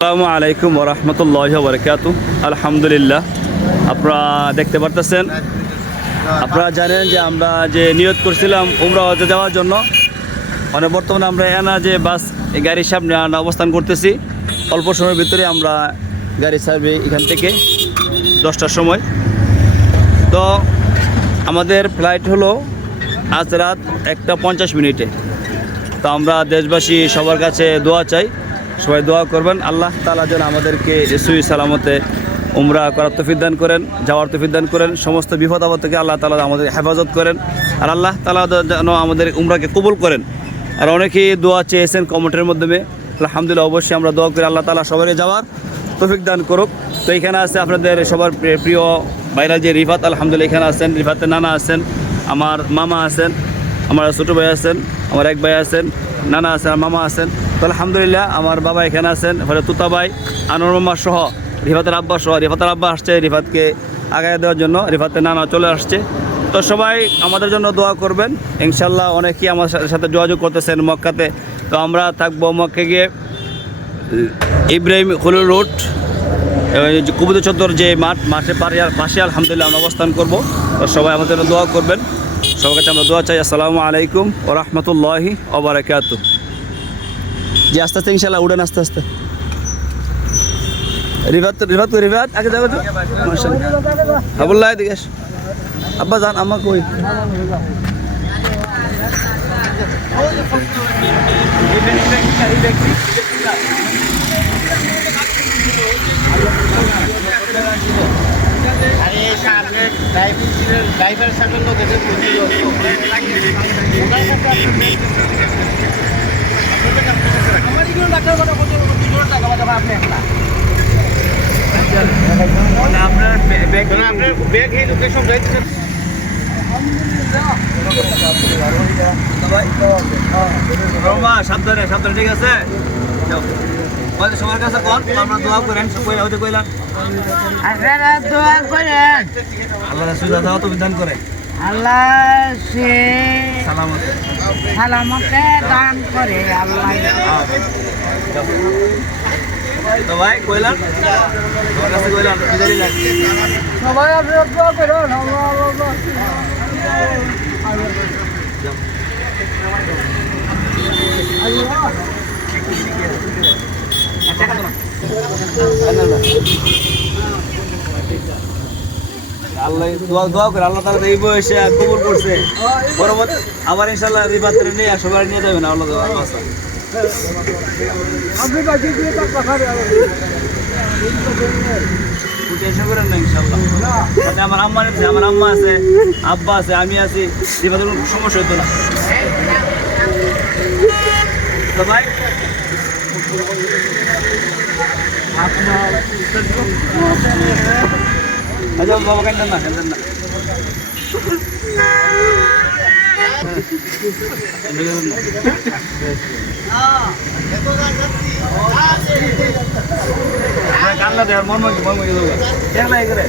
আসসালামু আলাইকুম ওরহমতুল্লাহ বরকাত আলহামদুলিল্লাহ। আপনারা দেখতে পারতেছেন। আপনারা জানেন যে আমরা যে নিয়ত করছিলাম উমরা হজে যাওয়ার জন্য মানে বর্তমানে আমরা এনা যে বাস গাড়ির সামনে অবস্থান করতেছি। অল্প সময়ের ভিতরে আমরা গাড়ি ছাড়বে এখান থেকে দশটার সময়। তো আমাদের ফ্লাইট হলো আজ রাত একটা পঞ্চাশ মিনিটে। তো আমরা দেশবাসী সবার কাছে দোয়া চাই। সবাই দোয়া করবেন। আল্লাহ তালা যেন আমাদেরকে সুই সালামতে উমরা করার তফিক দান করেন, যাওয়ার তফিক দান করেন, সমস্ত বিপদ আপদ থেকে আল্লাহ তালা আমাদের হেফাজত করেন। আর আল্লাহ তালা যেন আমাদের উমরাকে কবুল করেন। আর অনেকেই দোয়া চেয়েছেন কমেন্টের মাধ্যমে। আলহামদুলিল্লাহ অবশ্যই আমরা দোয়া করি, আল্লাহ তালা সবাই যাওয়ার তফিক দান করুক। তো এখানে আছে আপনাদের সবার প্রিয়- বাইরা যে রিফাত, আলহামদুলিল্লাহ এখানে আছেন। রিফাতের নানা আছেন, আমার মামা আছেন, আমার ছোটো ভাই আছেন, আমার এক ভাই আছেন, নানা আছেন মামা আছেন। তো আলহামদুলিল্লাহ, আমার বাবা এখানে আছেন এবারে তুতা ভাই, আনোয়ার মামা সহ, রিফাতের আব্বা সহ, রিফাতের আব্বা আসছে, রিফাতকে আগায় দেওয়ার জন্য, রিফাতের নানা চলে আসছে। তো সবাই আমাদের জন্য দোয়া করবেন, ইনশাল্লাহ অনেকেই আমার সাথে- যোগাযোগ করতেছেন মক্কাতে। তো আমরা থাকব মক্কে গিয়ে, ইব্রাহিম খুলুর রোড কুবুদ চত্বর যে মাঠ মাঠে পারে পাশে আলহামদুলিল্লাহ আমরা অবস্থান করব। তো সবাই আমাদের জন্য দোয়া করবেন। সবার কাছে আমরা দোয়া চাই, আসসালামু আলাইকুম ও রহমতুল্লাহি ওবরাকাত জি আস্তে আস্তে ইনশাল্লাহ উড়েন আস্তে আস্তে। রিভাত রিভাত রিভাত আগে যাব তো? আবুল্লাহ দিকে আব্বা যান, আম্মা কই? ড্রাইভার সাথে সাবধানে সাবধানে ঠিক আছে? সবার কাছে কোন আমরা দোয়া করেন কইলা হতে কইলা। আপনারা দোয়া করেন। আল্লাহ রাসূল দাও তো বিধান করে। আল্লাহ সে সালামত। সালামতে দান করে আল্লাহ। তো ভাই কইলা সবার কাছে কইলা বিদারি লাগছে সবাই আপনারা দোয়া করেন আল্লাহ দোয়া দোয়া করে আল্লাহ তাআলা এই বয়সে কবুল করছে। পরবর্তী আবার ইনশাআল্লাহ রিবাতরে নিয়ে সবার নিয়ে যাবেন আল্লাহ আপনি বাকি দিয়ে তার কথা আমার আম্মা আছে আম্মা আছে আব্বা আছে আমি আছি রিবাতের কোনো সমস্যা হতো না আচ্ছা বাবা কান্দেন না কান্দেন না? কান্না দেয় মন মন মন মন